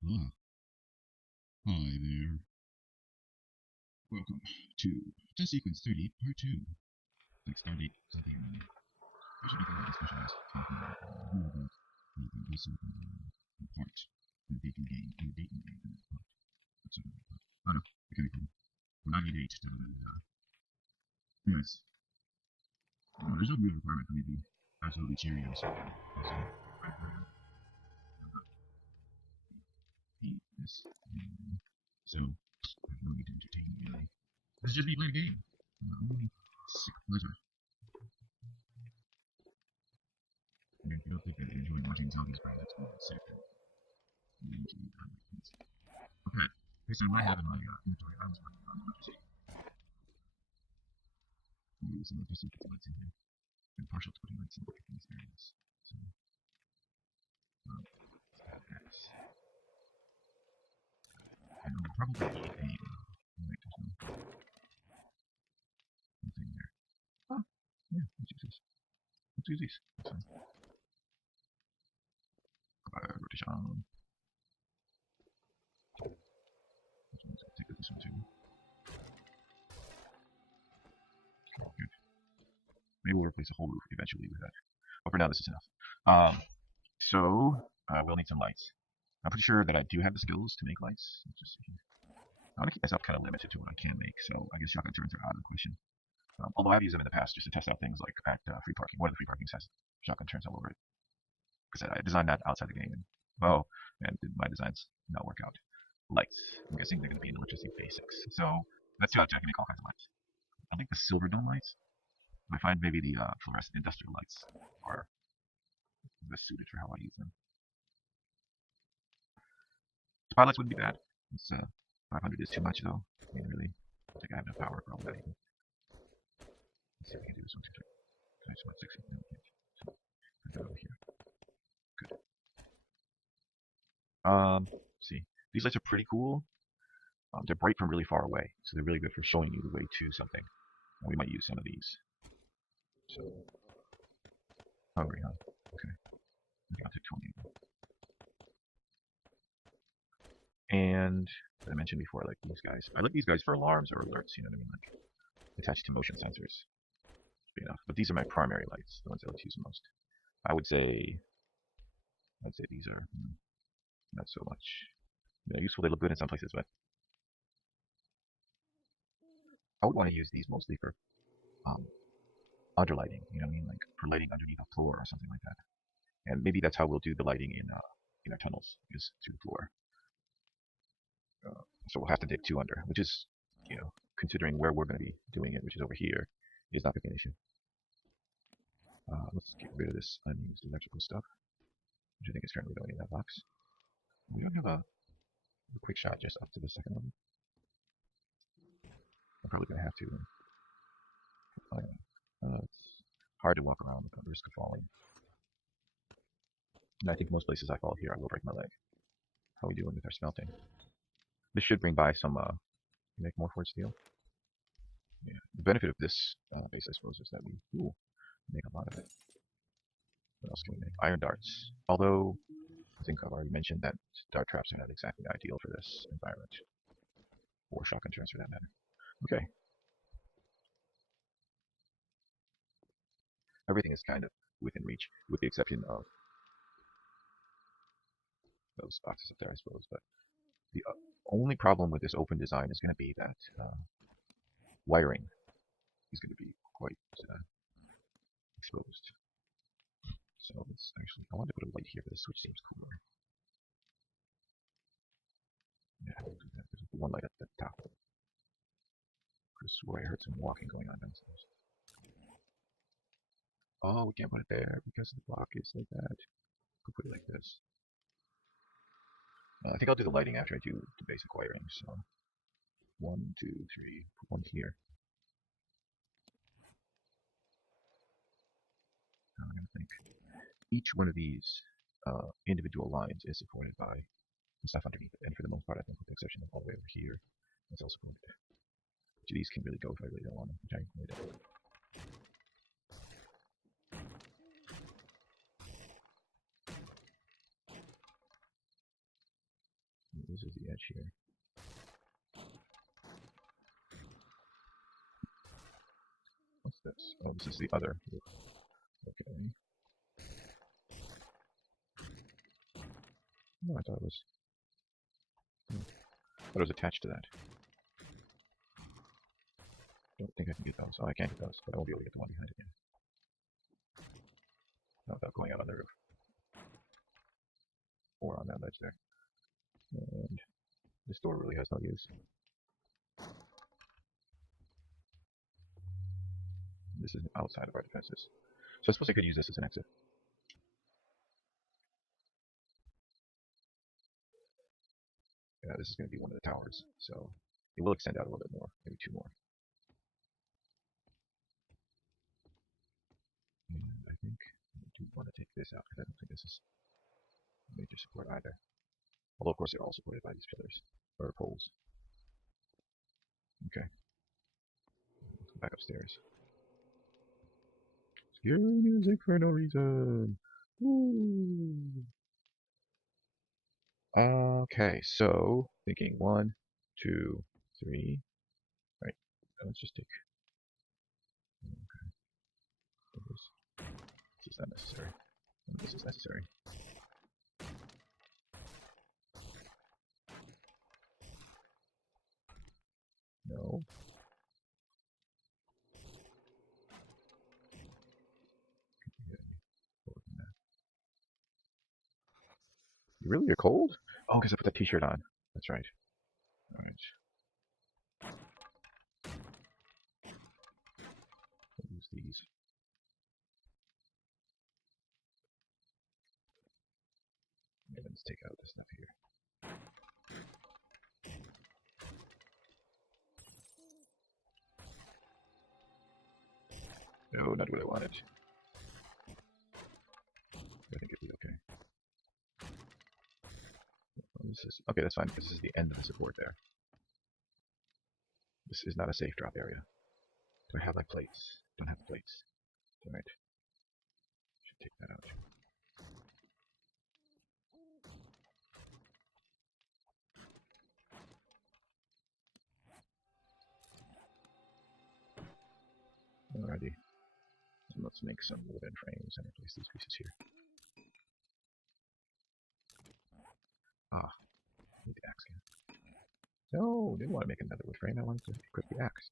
Ah, hi there. Welcome to Test Sequence 30, Part 2. Like Stardate, something or other. I should be glad to specialize talking about more about anything also part in the baking game, in the baking game, in that part. That's sort of like part. Oh no, it can be cool. Onagi date, anyways, there's no real requirement for me to be absolutely cheery or something. So, hate this. So, I have no need to entertain you, really. This is just me playing a game. Only sick pleasure. And if you don't think that you're enjoying watching zombies burn, that's really sick. Okay, based on what I have in my inventory, I was working on electricity. Maybe some electricity gets lights in here. I'm partial to putting lights in these areas. So, let's add that. And I'll probably need a. Wait, there's nothing there. Oh, yeah, let's use this. Let's use these. That's fine. Rotation. Let's take this one too. Good. Maybe we'll replace the whole roof eventually with that. But for now, this is enough. So we'll need some lights. I'm pretty sure that I do have the skills to make lights. Let's just see here. I want to keep myself kind of limited to what I can make, so I guess shotgun turrets are out of the question. Although I've used them in the past just to test out things like at free parking. One of the free parkings has shotgun turrets all over it. Because I designed that outside the game, and did my designs not work out? Lights. I'm guessing they're going to be in electricity basics. So let's do I can make all kinds of lights. I think the silver dome lights. I find maybe the fluorescent industrial lights are best suited for how I use them. Spotlights wouldn't be bad. It's 500 is too much though. I mean, really, I think I have enough power for all that. Even. Let's see if we can do this one too. Can I just want 60? No, we can't. So, put that over here. Good. See, these lights are pretty cool. They're bright from really far away, so they're really good for showing you the way to something. And we might use some of these. So, hungry, huh? Okay. Moving on to 20. And as I mentioned before, I like these guys. I like these guys for alarms or alerts, you know what I mean? Like attached to motion sensors. Be enough. But these are my primary lights, the ones I like to use the most. I would say these are not so much. Useful. They look good in some places, but I would want to use these mostly for um, underlighting. You know what I mean? Like for lighting underneath a floor or something like that. And maybe that's how we'll do the lighting in our tunnels, is through the floor. So we'll have to dig two under, which is, considering where we're going to be doing it, which is over here, is not going to be an issue. Let's get rid of this unused electrical stuff, which I think is currently going in that box. We don't have a quick shot just up to the second level. I'm probably going to have to. It's hard to walk around at the risk of falling. And I think most places I fall here, I will break my leg. How are we doing with our smelting? This should bring by some, make more forged steel. Yeah. The benefit of this base, I suppose, is that we make a lot of it. What else can we make? Iron darts. Although, I think I've already mentioned that dart traps are not exactly ideal for this environment. Or shotgun turrets for that matter. Okay. Everything is kind of within reach, with the exception of those boxes up there, I suppose. But the only problem with this open design is going to be that wiring is going to be quite exposed. So let's actually, I want to put a light here, but the switch seems cooler. Yeah, we'll do that. There's one light at the top. I could have swore I heard some walking going on downstairs. Oh, we can't put it there because the block is like that. We'll put it like this. I think I'll do the lighting after I do the basic wiring. So 1, 2, 3, put one here. I'm going to think. Each one of these individual lines is supported by the stuff underneath it. And for the most part, I think with the exception of all the way over here, it's also supported. Each of these can really go if I really don't want them, which I really don't. damage here. What's this? Oh, this is the other roof. Okay. Oh, I thought it was. I thought it was attached to that. Don't think I can get those. Oh, I can't get those, but I won't be able to get the one behind it yet. Not without going out on the roof. Or on that ledge there. And this door really has no use. This is outside of our defenses. So I suppose I could use this as an exit. Yeah, this is going to be one of the towers, so it will extend out a little bit more, maybe two more. And I think I do want to take this out because I don't think this is major support either. Although, of course, they're all supported by these pillars, or poles. Okay. Let's go back upstairs. Scary music for no reason. Woo. Okay, so thinking 1, 2, 3. Right. Let's just take. Okay. This is not necessary. This is necessary. No. You really are cold? Oh, because I put that t-shirt on. That's right. Alright. Use these. And let's take out this stuff here. No, not what I wanted. I think it'd be okay. This is okay, that's fine because this is the end of the support there. This is not a safe drop area. Do I have like plates? Don't have plates. Alright. Should take that out. Alrighty. So let's make some wooden frames and replace these pieces here. Ah, need the axe again. No, didn't want to make another wood frame. I wanted to equip the axe.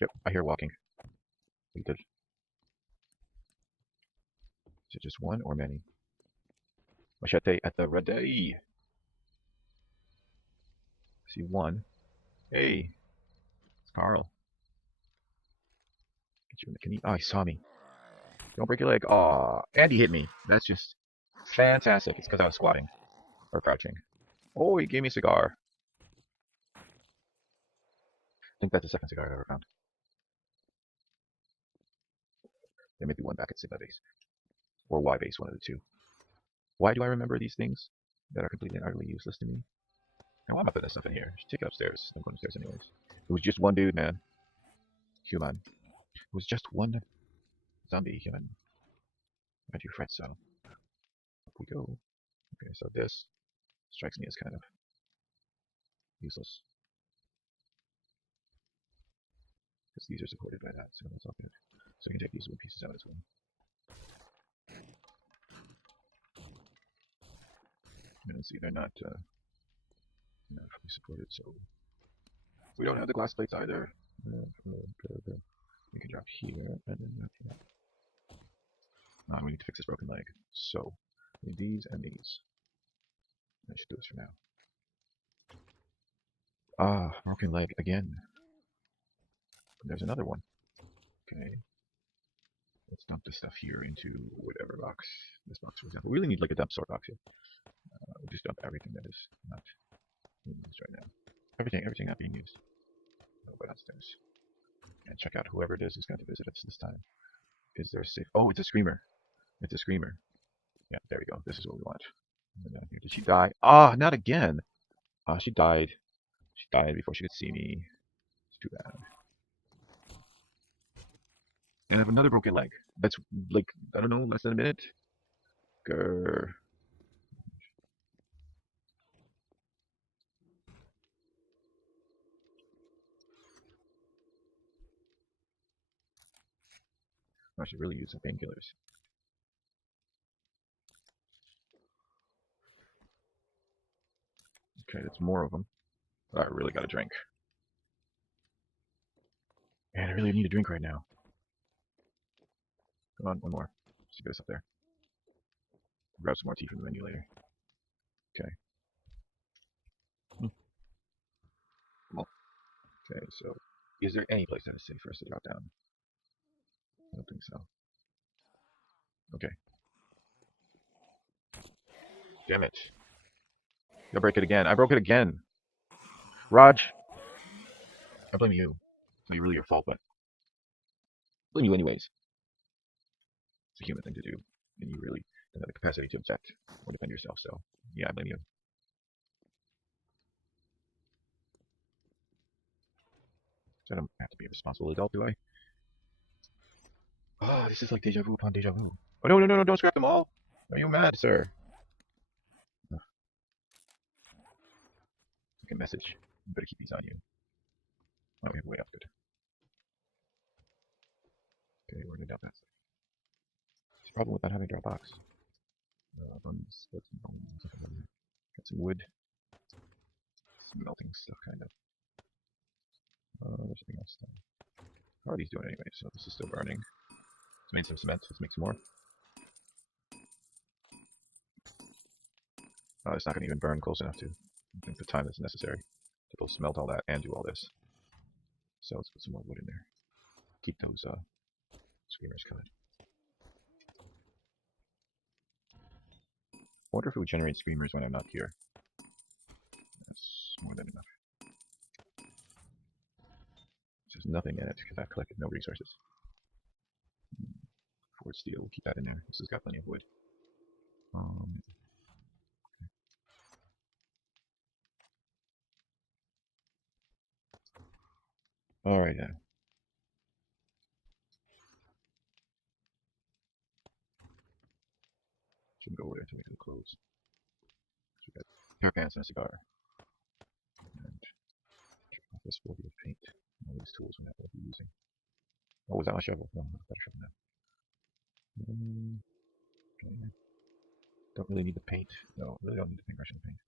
Yep, I hear walking. We good. Is it just one or many? Machete at the ready. See one. Hey, it's Carl. Get you in the can he? Oh, he saw me. Don't break your leg. Aw, and he hit me. That's just fantastic. It's because I was squatting or crouching. Oh, he gave me a cigar. I think that's the second cigar I've ever found. There may be one back at Sigma base or Y base, one of the two. Why do I remember these things that are completely and utterly useless to me? Now, why am I putting this stuff in here? Just take it upstairs. I'm going upstairs anyways. It was just one dude, man. Human. It was just one zombie human. Why do you fret so? Up we go. Okay, so this strikes me as kind of useless. Because these are supported by that, so that's all good. So I can take these wood pieces out as well. And see, they're not fully supported, so we don't have the glass plates either. We can drop here, and then drop here. We need to fix this broken leg. So, we need these and these. That should do this for now. Ah, broken leg again. There's another one. Okay. Let's dump this stuff here into whatever box. This box, for example. We really need like a dump sort box here. We'll just dump everything that is not being used right now. Everything not being used. Go downstairs. And check out whoever it is who's going to visit us this time. Is there a safe? Oh, it's a screamer. It's a screamer. Yeah, there we go. This is what we want. Did she die? Ah, not again. Ah, she died. She died before she could see me. It's too bad. And I have another broken leg. That's like, I don't know, less than a minute. Grr. I should really use some painkillers. Okay, that's more of them. I really got to drink. Man, I really need a drink right now. Come on, one more. Just get us up there. Grab some more tea from the menu later. Okay. Well, okay, so is there any place that is safe for us to drop down? I don't think so. Okay. Damn it. I break it again. I broke it again. Raj, I blame you. It's not really your fault, but I blame you anyways. It's a human thing to do, and you really don't have the capacity to object or defend yourself, so yeah, I blame you. So I don't have to be a responsible adult, do I? Ah, this is like deja vu upon deja vu. Oh, no, no, no, no, don't scrap them all! Are you mad, sir? Oh, like a message. You better keep these on you. Oh, we have a way up, good. Okay, we're gonna dump that. It's a problem with not having a box. Buns, got some wood. Some melting stuff, kind of. There's something else done. How are these doing anyway? So this is still burning. Let's make some cement. Let's make some more. It's not going to even burn close enough to I think the time that's necessary to both smelt all that and do all this. So let's put some more wood in there. Keep those screamers coming. I wonder if it would generate screamers when I'm not here. That's more than enough. There's nothing in it because I've collected no resources. Forward steel, keep that in there. This has got plenty of wood. Alright then. Shouldn't go over there until we get the clothes. So we got a pair of pants and a cigar. And this will be of paint. All these tools we're not going to be using. Oh, was that my shovel? No, better shovel now. Okay. Don't really need the paint. No, really don't need the paintbrush and the paint.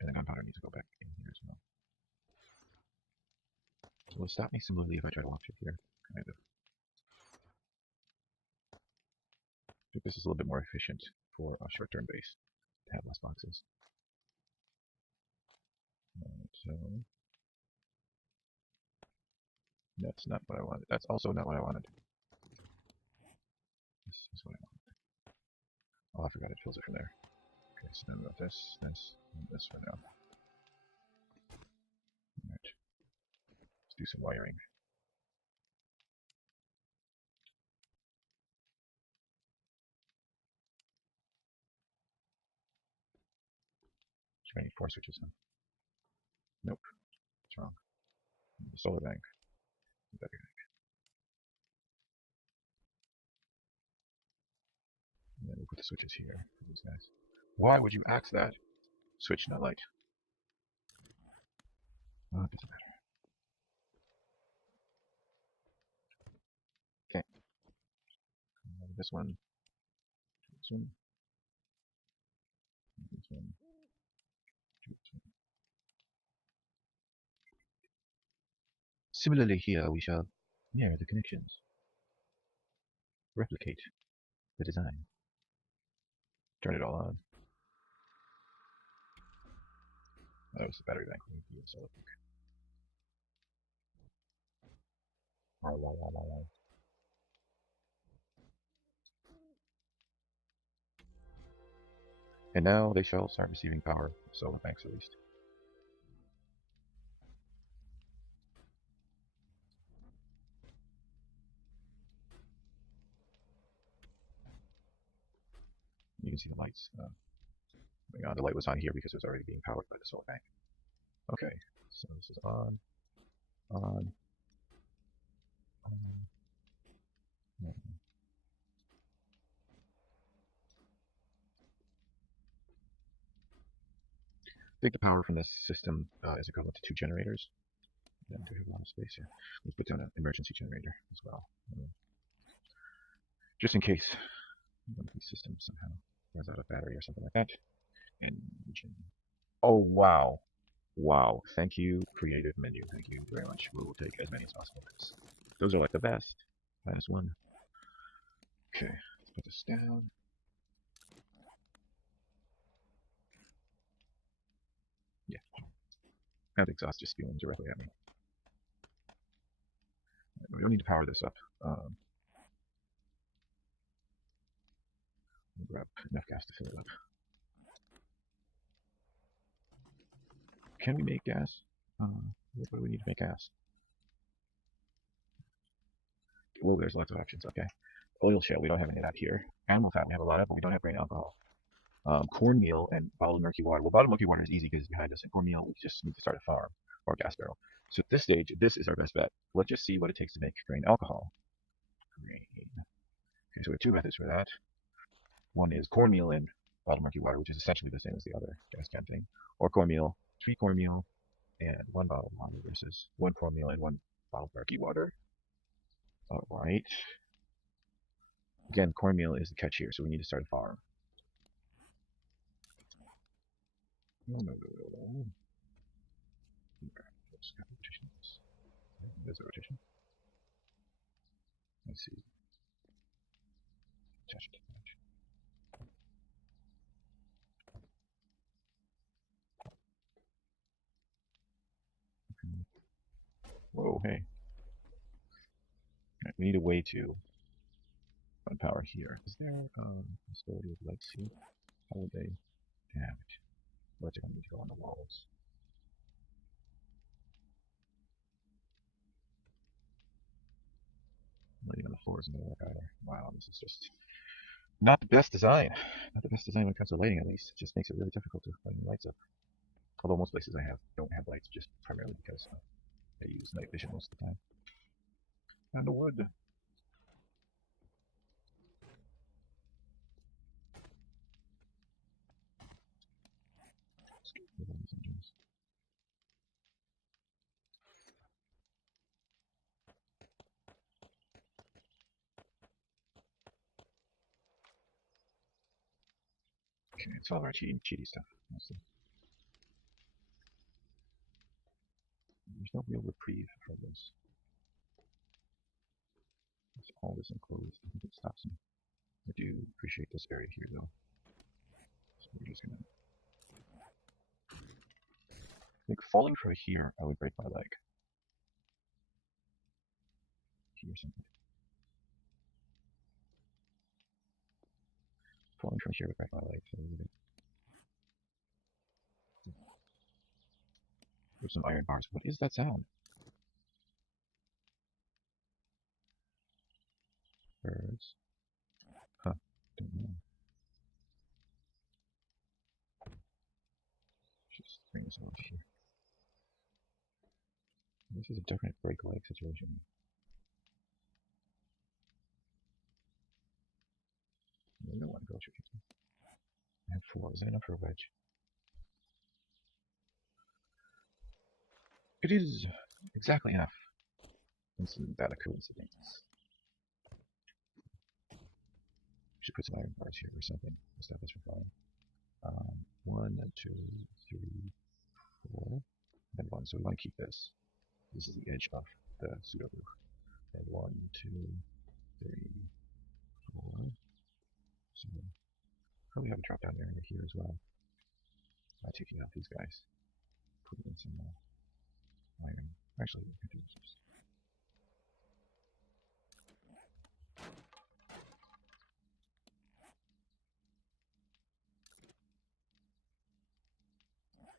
And the gunpowder needs to go back in here as well. So will it stop me similarly if I try to walk through here? Kind of. I think this is a little bit more efficient for a short-term base to have less boxes. So that's not what I wanted. That's also not what I wanted. This is what I wanted. Oh, I forgot it fills it from there. Okay, so then we got this, and this for now. Alright. Let's do some wiring. So I need 4 switches now. Nope. It's wrong. The solar bank. Better. And then we put the switches here for these guys. Why would you axe that? Switch, not light. Oh, it doesn't matter. Okay. This one. This one. This one. This one. Similarly here, we shall mirror the connections. Replicate the design. Turn it all on. That was the battery bank. Solar bank. And now they shall start receiving power. Solar banks at least. You can see the lights. The light was on here because it was already being powered by the solar bank. Okay, so this is on, on, I think the power from this system is equivalent to 2 generators. Yeah, do have a lot of space here. Let's put down an emergency generator as well, just in case one of these systems somehow runs out of battery or something like that. Engine. Oh wow, wow! Thank you, creative menu. Thank you very much. We will take as many as possible. Those are like the best. -1. Okay, let's put this down. Yeah, that exhaust just spewing directly at me. We don't need to power this up. Grab enough gas to fill it up. Can we make gas? What do we need to make gas? Well, there's lots of options. Okay. Oil shale, we don't have any of that here. Animal fat, we have a lot of, but we don't have grain alcohol. Cornmeal and bottled murky water. Well, bottled murky water is easy because it's behind us. And cornmeal, we just need to start a farm or a gas barrel. So at this stage, this is our best bet. Let's just see what it takes to make grain alcohol. Grain. Okay, so we have 2 methods for that. One is cornmeal and bottled murky water, which is essentially the same as the other gas can thing. Or cornmeal, 3 cornmeal, and 1 bottled water versus 1 cornmeal and 1 bottled murky water. Alright. Again, cornmeal is the catch here, so we need to start a farm. No. There's a rotation. Let's see. Attach it. Whoa, hey. Right, we need a way to run power here. Is there a possibility of lights here? How would they have it? Lights are going to need to go on the walls. Lighting on the floors and work either. Wow, this is just not the best design. Not the best design when it comes to lighting, at least. It just makes it really difficult to light the lights up. Although most places don't have lights, just primarily because they use night vision most of the time. And the wood. Okay, it's all our cheaty stuff, mostly. There's no real reprieve for this. It's all this enclosed. I think it stops me. I do appreciate this area here, though. So we're just gonna. Like falling from here, I would break my leg. Here something. Falling from here would break my leg. So there's some iron bars. What is that sound? Birds. Huh. Don't know. Just bring this over here. This is a definite break leg situation. I don't want to go through here. I have 4. Is that enough for a wedge? It is exactly enough. Isn't that a coincidence? Should put some iron bars here or something. Establish for fine. 1, 2, 3, 4, and 1. So we want to keep this. This is the edge of the pseudo roof. And 1, 2, 3, 4. So probably have a drop down area here as well. By taking out these guys, put in some iron. Actually, we can do this.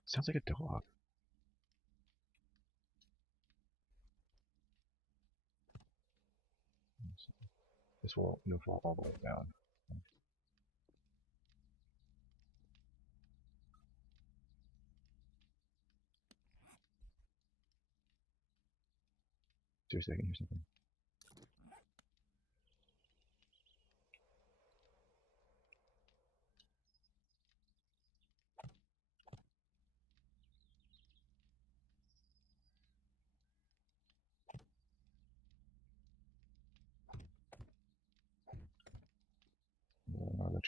Sounds like a dog. This will fall all the way down. Seriously, I can hear something.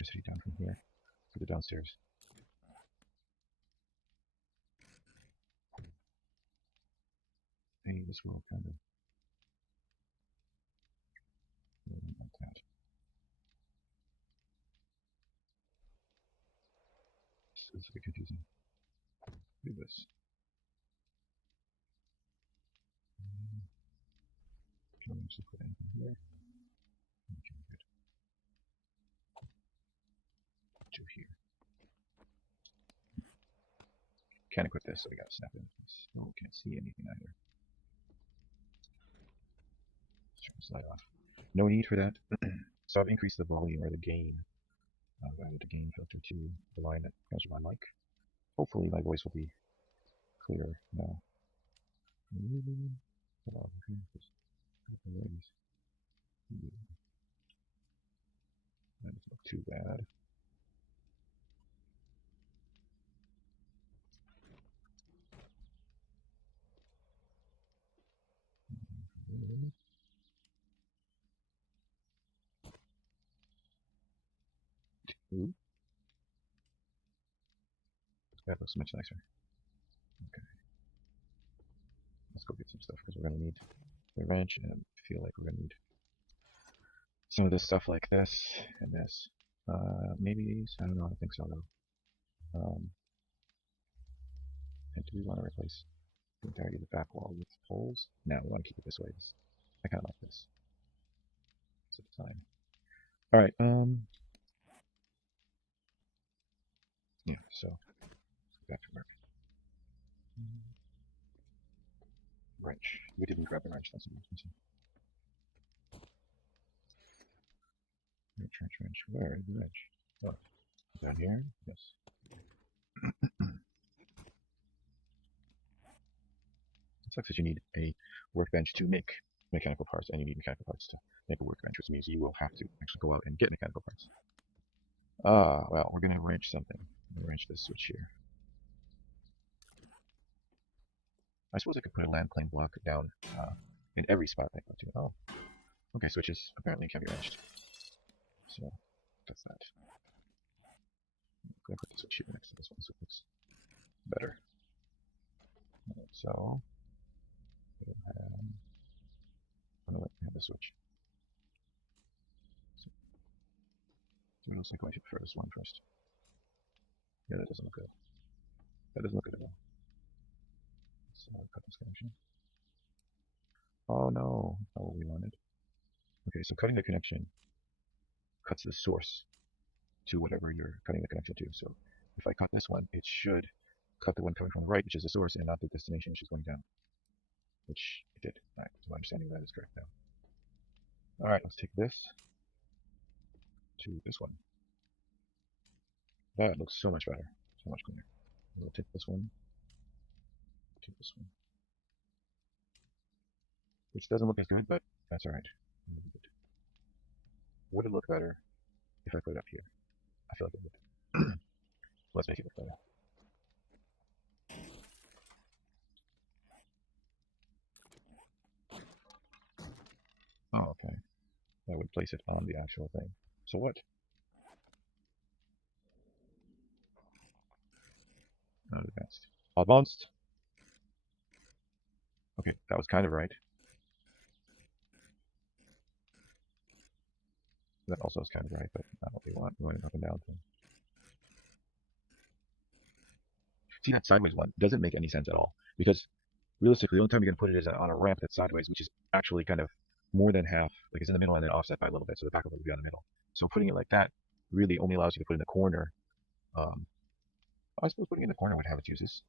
electricity down from here to the downstairs. Hey, this will kind of like that. This is a bit confusing. Do this. Can I actually put anything here? Okay, good. To here. Can't equip this, so we gotta snap into this. Oh, can't see anything either. Let's turn this light off. No need for that. So I've increased the volume or the gain. I've added a gain filter to the line that comes from my mic. Hopefully my voice will be clearer now. That doesn't look too bad. Ooh. That looks much nicer. Okay. Let's go get some stuff because we're going to need the wrench, and I feel like we're going to need some of this stuff like this and this. Maybe these? I don't know. I think so though. And do we want to replace the entirety of the back wall with poles? No, we want to keep it this way. I kind of like this. It's a design. All right. Yeah. So back to work. Wrench. We didn't grab the wrench. That's what I'm missing. Wrench. Where is the wrench? Oh, down here. Yes. It sucks that you need a workbench to make mechanical parts, and you need mechanical parts to make a workbench, which means you will have to actually go out and get mechanical parts. Well, we're going to wrench something. I'm going to wrench this switch here. I suppose I could put a land plane block down in every spot I go to. Oh, okay, switches apparently can be wrenched. So, that's that. I'm going to put the switch here next to this one so it looks better. Right, so, I'm going to have the switch. So, it looks like I should prefer this one first. Yeah, that doesn't look good. That doesn't look good at all. So I'll cut this connection. Oh no, not what we wanted. Okay, so cutting the connection cuts the source to whatever you're cutting the connection to. So if I cut this one, it should cut the one coming from the right, which is the source, and not the destination, which is going down. Which it did. Alright, so my understanding of that is correct now. Alright, let's take this to this one. That looks so much better. So much cleaner. We'll take this one to this one. Which doesn't look as good, but that's alright. Would it look better if I put it up here? I feel like it would. Let's make it look better. Oh, okay. That would place it on the actual thing. So what? Not advanced. Advanced. Okay, that was kind of right. That also is kind of right, but not what we want. We want an up and down thing. See, that sideways one doesn't make any sense at all, because realistically, the only time you're going to put it is on a ramp that's sideways, which is actually kind of more than half, like it's in the middle and then offset by a little bit, so the back will be on the middle. So putting it like that really only allows you to put in the corner. I suppose putting it in the corner would have its uses.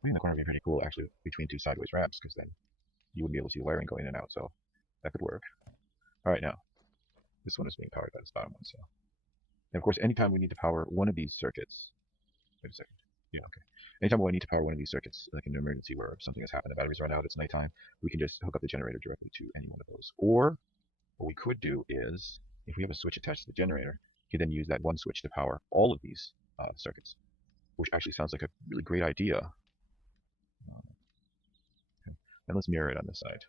Putting in the corner would be pretty cool, actually, between two sideways ramps, because then you wouldn't be able to see the wiring going in and out, so that could work. Alright, now, this one is being powered by this bottom one, so. And of course, anytime we need to power one of these circuits, wait a second, yeah, okay. Anytime we need to power one of these circuits, like in an emergency where something has happened, the batteries run out, it's nighttime, we can just hook up the generator directly to any one of those. Or, what we could do is, if we have a switch attached to the generator, you can then use that one switch to power all of these circuits, which actually sounds like a really great idea. Okay. And let's mirror it on this side.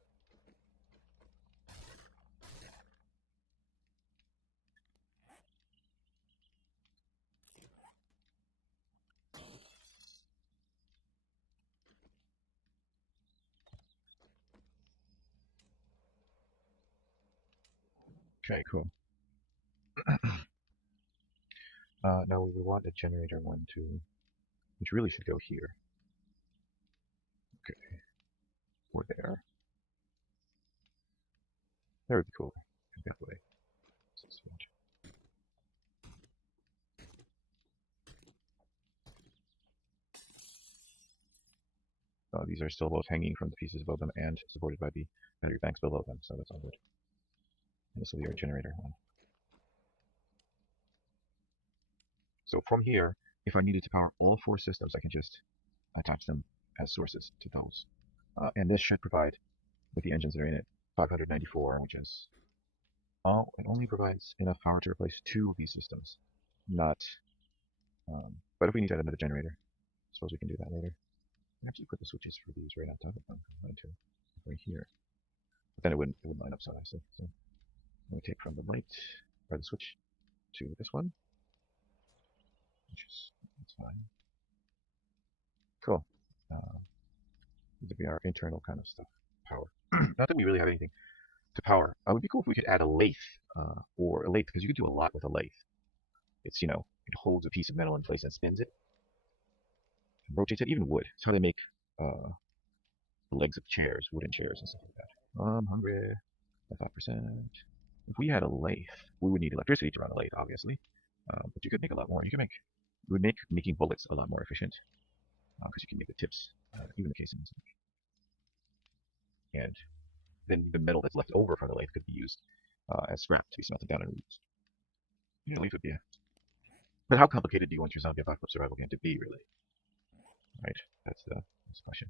Okay, cool. Now we want a generator 1, 2, which really should go here. Okay, or there. That would be cool. That way. These are still both hanging from the pieces above them and supported by the battery banks below them, so that's all good. And this will be our generator 1. So from here, if I needed to power all 4 systems, I can just attach them as sources to those. And this should provide, with the engines that are in it, 594, which is it only provides enough power to replace 2 of these systems. Not, but if we need to add another generator, I suppose we can do that later. I actually put the switches for these right on top of them. Right here. But then it wouldn't line up so nicely. So I'm going to take from the light, or the switch, to this one. Which is, that's fine. Cool. This would be our internal kind of stuff. Power. Not that we really have anything to power. It would be cool if we could add a lathe, or a lathe, because you could do a lot with a lathe. It's, it holds a piece of metal in place and spins it, and rotates it, even wood. It's how they make the legs of chairs, wooden chairs and stuff like that. I'm hungry. 5%. If we had a lathe, we would need electricity to run a lathe, obviously. But you could make a lot more. It would make making bullets a lot more efficient, because you can make the tips, even the casings. And then the metal that's left over from the lathe could be used as scrap to be smelted down and reused. A lathe would be But how complicated do you want your zombie apocalypse survival game to be, really? Right? That's the question.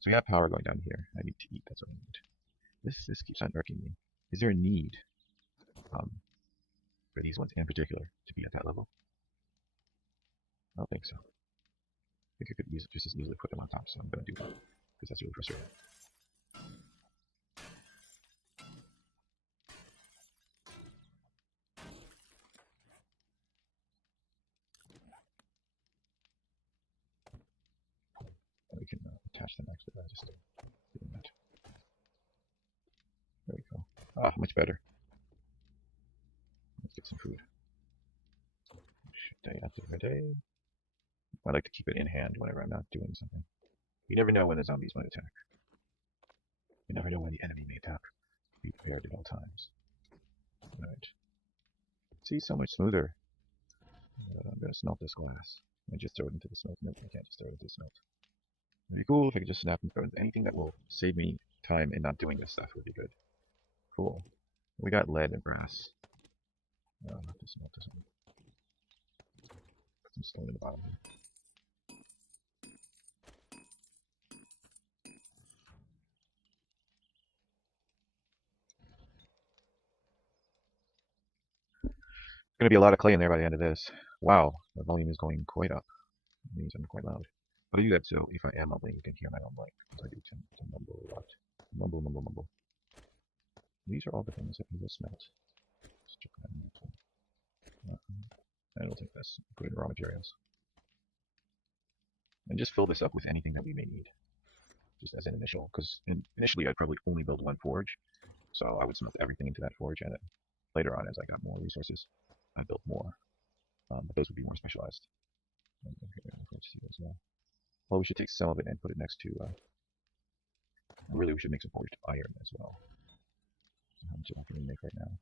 So we have power going down here. I need to eat. That's what I need. This keeps on irking me. Is there a need for these ones in particular to be at that level? I don't think so. I think I could just as easily put them on top, so I'm going to do that because that's really frustrating. And we can attach them actually by just doing that. There we go. Much better. Let's get some food. Day after day. I like to keep it in hand whenever I'm not doing something. You never know when the zombies might attack. You never know when the enemy may attack. Be prepared at all times. Alright. See, so much smoother. I'm going to smelt this glass. I just throw it into the smelt. Nope, I can't just throw it into the smelt. It'd be cool if I could just snap and throw it. Anything that will save me time in not doing this stuff would be good. Cool. We got lead and brass. No, not to smelt this one. Put some stone in the bottom here. Going to be a lot of clay in there by the end of this. Wow, the volume is going quite up. It means I'm quite loud. But I do that so if I am mumbling, you can hear my mumbling. Because I do tend to mumble a lot. Mumble, mumble, mumble. These are all the things that we will smelt. And we'll take this, put it in raw materials. And just fill this up with anything that we may need. Just as an initial, because initially I'd probably only build one forge. So I would smelt everything into that forge, and then later on, as I got more resources, I built more. But those would be more specialized. Well, we should take some of it and put it next to. Really, we should make some forged iron as well. So how much of that can we make right now?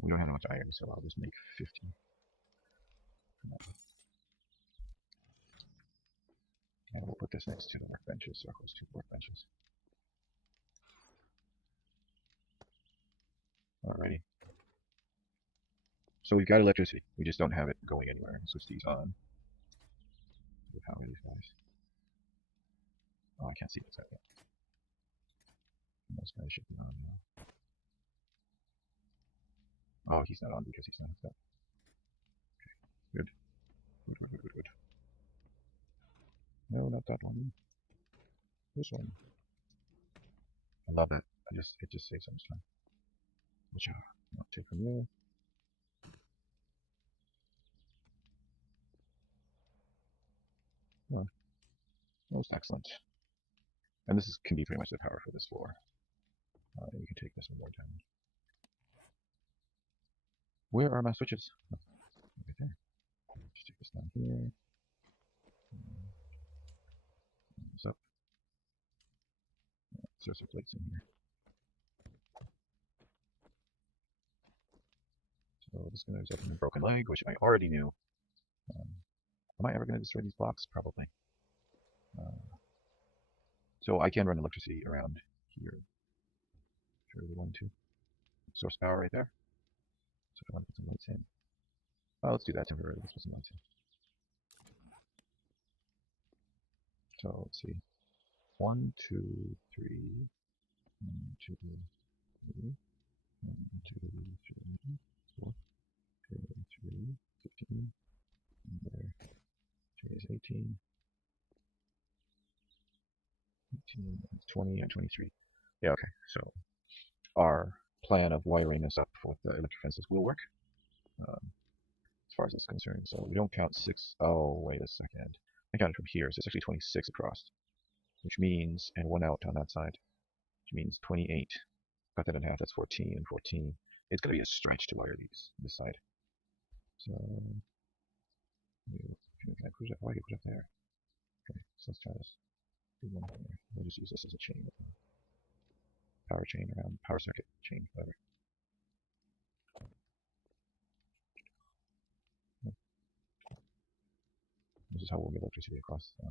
We don't have that much iron, so I'll just make 50. And we'll put this next to the workbenches, so close to workbenches. Alrighty. So we've got electricity. We just don't have it going anywhere. Switch these on. How are these guys? Oh, I can't see what's happening. Those guys should be on now. Oh, he's not on because he's not hooked up. Okay, good. Good. No, not that one. This one. I love that. It just saves so much time. Which I'll take from you. Oh, most excellent. And this can be pretty much the power for this floor. You can take this one more down. Where are my switches? Oh, right there. Just take this down here. This up. Sensor plates in here. So this is going to result in a broken leg, which I already knew. Am I ever going to destroy these blocks? Probably. So I can run electricity around here. Sure, we want to. Source power right there. So I want to put some lights in. Oh, let's do that temporarily. Let's put some lights in. So let's see. 1, 2, 3. 1, 2, 3. 1, 2, 3, 4. 3, 15. And there. J is 18. 18, 20, and 23. Yeah, okay. So our plan of wiring this up with the electric fences will work. As far as it's concerned. So we don't count 6. Oh, wait a second. I counted from here, so it's actually 26 across. Which means, and 1 out on that side. Which means 28. Cut that in half, that's 14 and 14. It's going to be a stretch to wire this side. So, can I push it? Why do you put it there? Okay, so let's try this. Do one here. We'll just use this as a chain. Power chain around, power circuit chain, whatever. This is how we'll get electricity across here.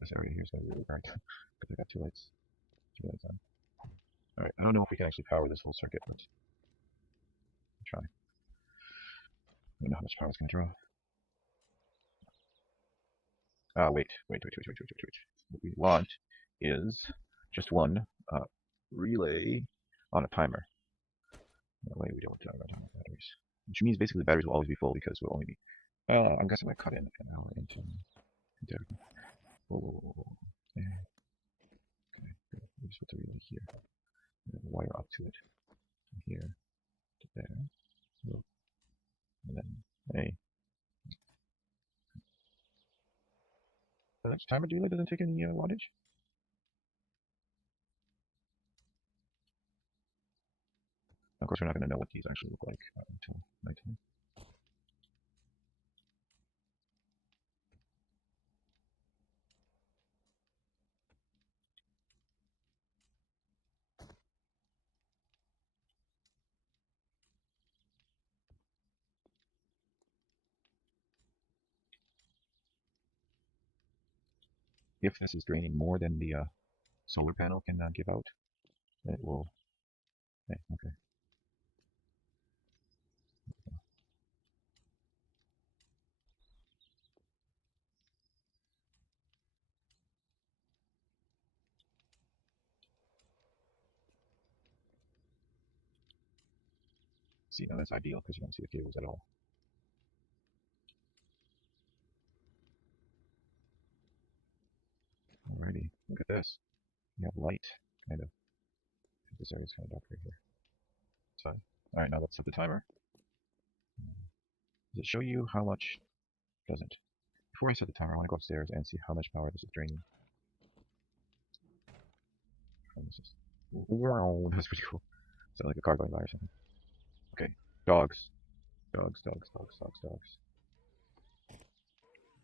This area here is going to be really burnt because I got two lights on. Alright, I don't know if we can actually power this whole circuit, but I'll try. I don't know how much power it's going to draw. Wait. What we want is just one relay on a timer. That way we don't run out of batteries. Which means basically the batteries will always be full because we'll only be... I'm guessing I cut in an hour into everything. Whoa. Okay, good. We just put the relay here. And wire up to it. From here to there. Whoa. And then, hey. The timer relay doesn't take any wattage? Of course, we're not going to know what these actually look like until nighttime. If this is draining more than the solar panel can give out, then it will... Hey, okay. See, now that's ideal because you don't see the cables at all. Alrighty, look at this. We have light, kind of. This area's kind of dark right here. It's fine. Alright, now let's set the timer. Does it show you how much? It doesn't. Before I set the timer, I want to go upstairs and see how much power this is draining. Wow, that's pretty cool. Is that like a car going by or something? Okay, dogs. Dogs.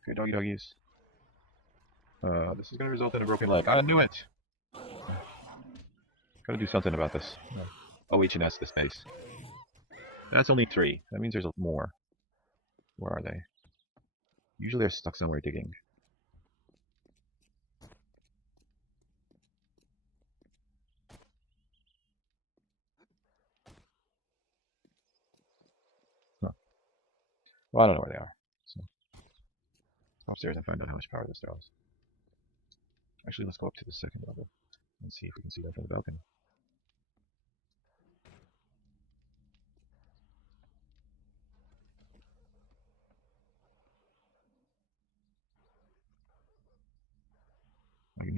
Okay, doggies. This is going to result in a broken leg. I knew it! Gotta do something about this. OH&S this base. That's only 3. That means there's more. Where are they? Usually they're stuck somewhere digging. Huh. Well, I don't know where they are. So, let's go upstairs and find out how much power this draws. Actually, let's go up to the 2nd level and see if we can see that from the balcony.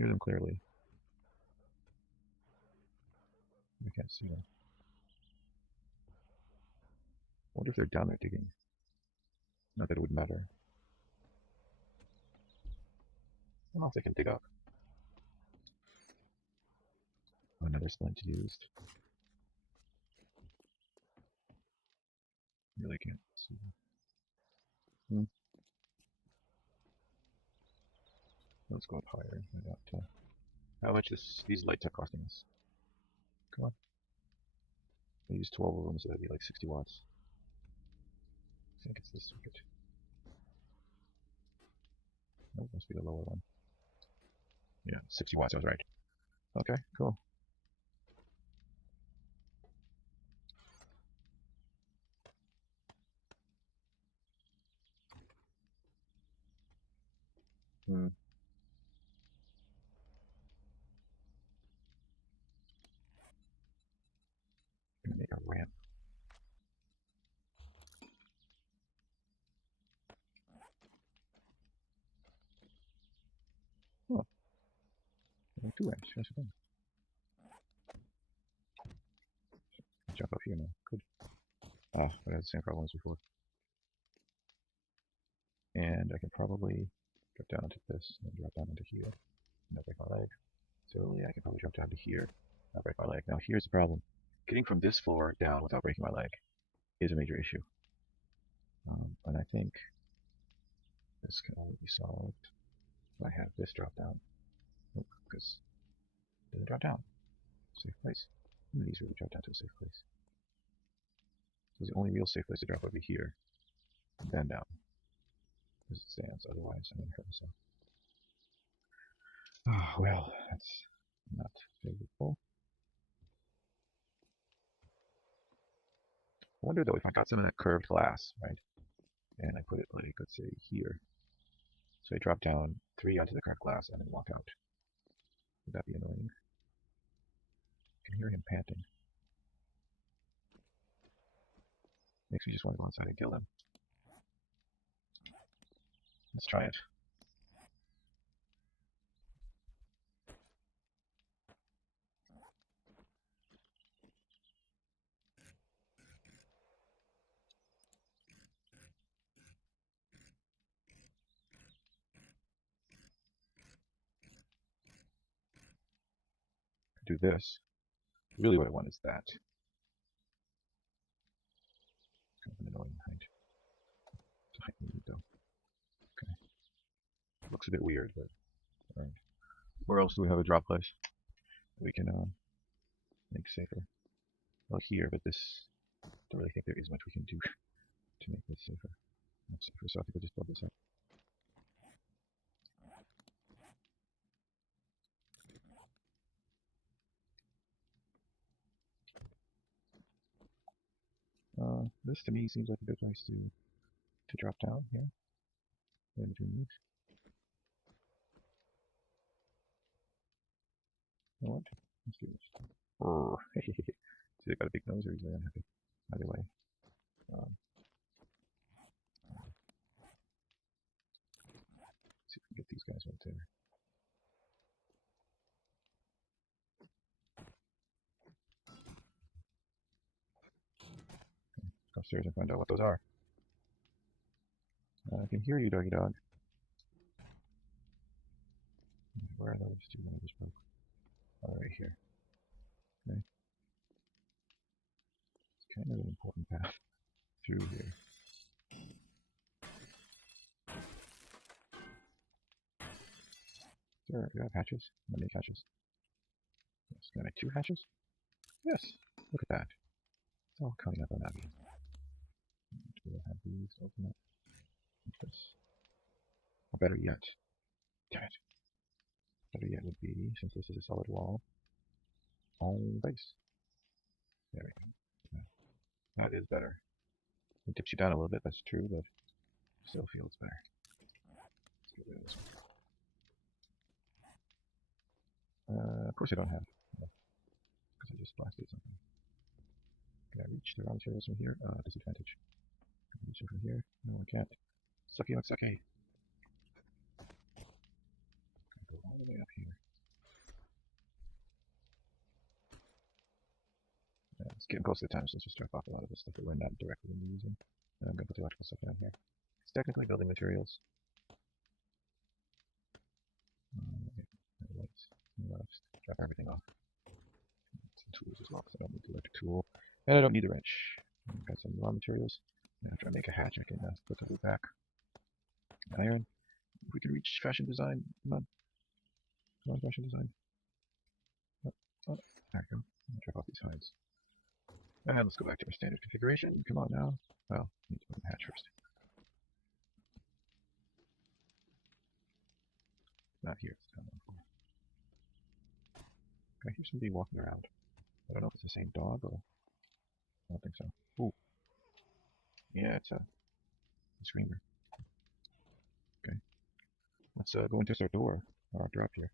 hear them clearly. I can't see them. I wonder if they're down there digging. Not that it would matter. I don't know if they can dig up. Another splint used. Really can't see. Let's go up higher. How much these lights are costing us? Come on. I used 12 of them, so that'd be like 60 watts. I think it's this circuit. Nope, must be the lower one. Yeah, 60 watts, I was right. Okay, cool. Hmm. Gonna make a ramp. Oh, two ramps. Yes, again. Jump up here now. Good. Ah, I had the same problem as before. And I can probably drop down into this, and drop down into here. Not break my leg. So yeah, I can probably drop down to here. Not break my leg. Now here's the problem. Getting from this floor down without breaking my leg is a major issue. And I think this can only be solved if I have this drop down. Nope, because it doesn't drop down. Safe place. None of these really drop down to a safe place. So the only real safe place to drop would be here, and then down. As it stands, otherwise I'm going to hurt myself. Oh, well, that's not favorable. I wonder though if I got some of that curved glass, right, and I put it like, let's say, here. So I drop down 3 onto the curved glass and then walk out. Would that be annoying? I can hear him panting. Makes me just want to go inside and kill him. Let's try it. Do this. Really what I want is that. Kind of an annoying height. It's a height we need though. Okay. Looks a bit weird, but alright. Where else do we have a drop place we can make safer? Well, here, but this. I don't really think there is much we can do to make this safer. Not safer, so I think I'll just build this up. This to me seems like a good place to drop down here. In between these. You know what? Let's do this. See, they got a big nose, or he's very unhappy. Either way. See if we can get these guys right there. Let's go upstairs and find out what those are. I can hear you, doggy dog. Where are those two? One just broke. Oh, right here. Okay. It's kind of an important path through here. Do I have hatches? How many hatches? Yes, can I make 2 hatches? Yes! Look at that. It's all coming up on Onagi. We'll have these open up. Like this. Or better yet. Damn it. Better yet would be, since this is a solid wall, on base. There we go. Yeah. That is better. It dips you down a little bit, that's true, but still feels better. Let's get rid of this one. Of course I don't have, because I just blasted something. Can I reach the raw materials from here? Disadvantage. Can I reach it from here? No, I can't. Sucky, sucky. Go all the way up here. It's getting close to the time, so let's just drop off a lot of the stuff that we're not directly using. And I'm going to put the electrical stuff down here. It's technically building materials. Let's drop everything off. Some tools as well, because I don't need the electric tool. And I don't need the wrench. I've got some raw materials. After I make a hatch, I can put the wood back. Iron. If we can reach fashion design. Come on. Come on, fashion design. Oh, there we go. Drop off these hides. And let's go back to our standard configuration. Come on now. Well, need to put the hatch first. Not here. It's down there. I hear somebody walking around. I don't know if it's the same dog or... I don't think so. Ooh. Yeah, it's a screamer. Okay. Let's go into our door. Our drop here.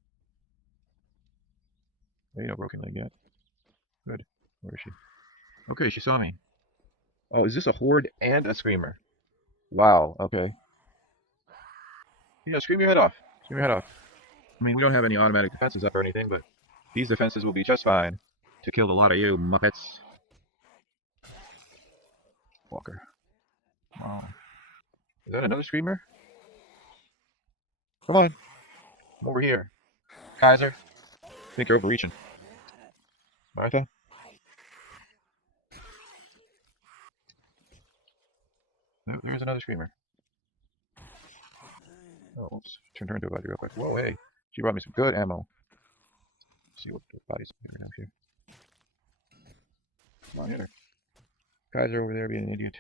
There you no broken leg yet. Good. Where is she? Okay, she saw me. Oh, is this a horde and a screamer? Wow, okay. Yeah, scream your head off. Scream your head off. I mean, we don't have any automatic defenses up or anything, but these defenses will be just fine to kill a lot of you muppets. Walker. Wow. Is that another screamer? Come on. Come over here. Kaiser. I think you're overreaching. Martha? There's another screamer. Oh, oops. Turn her into a body real quick. Whoa, hey. She brought me some good ammo. Let's see what the body's right now here. Come on, hit her. Kaiser over there being an idiot.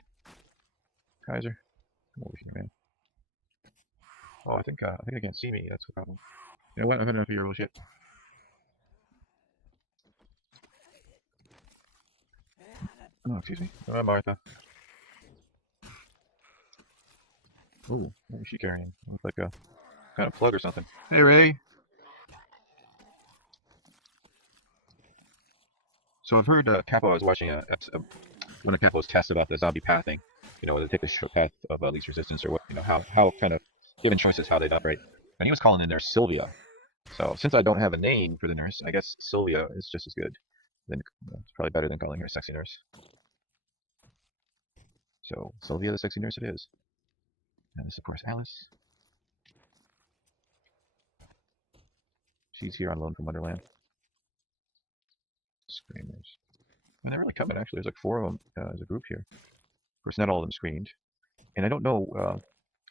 Kaiser. Come over here, man. Oh, I think they can't see me. That's the problem. You know what? I've had enough of your bullshit. Oh, excuse me. Oh, Martha. Oh, what is she carrying? It looks like a kind of plug or something. Hey, Ray. So I've heard Capo. I was watching one of Capo's tests about the zombie pathing. You know, whether they take the short path of least resistance or what. You know, how kind of given choices how they'd operate. And he was calling in there Sylvia. So since I don't have a name for the nurse, I guess Sylvia is just as good. Then it's probably better than calling her sexy nurse. So Sylvia, the sexy nurse, it is. And this, of course, Alice. She's here on loan from Wonderland. Screamers. And they're really coming, actually. There's like 4 of them as a group here. Of course, not all of them screamed. And I don't know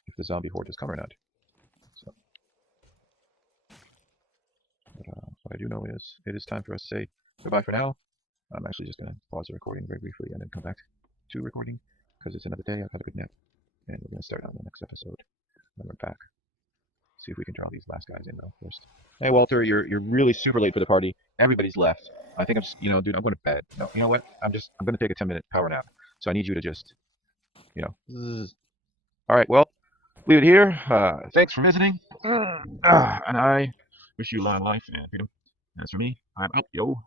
if the zombie horde has come or not. So, but what I do know is it is time for us to say goodbye for now. I'm actually just going to pause the recording very briefly and then come back to recording because it's another day. I've had a good nap. And we're going to start on the next episode when we're back. See if we can draw these last guys in though first. Hey Walter, you're really super late for the party. Everybody's left. I think I'm just, dude, I'm going to bed. No, you know what? I'm going to take a 10-minute power nap. So I need you to just, All right, well, leave it here. Thanks for visiting. And I wish you long life and freedom. And as for me, I'm out, yo.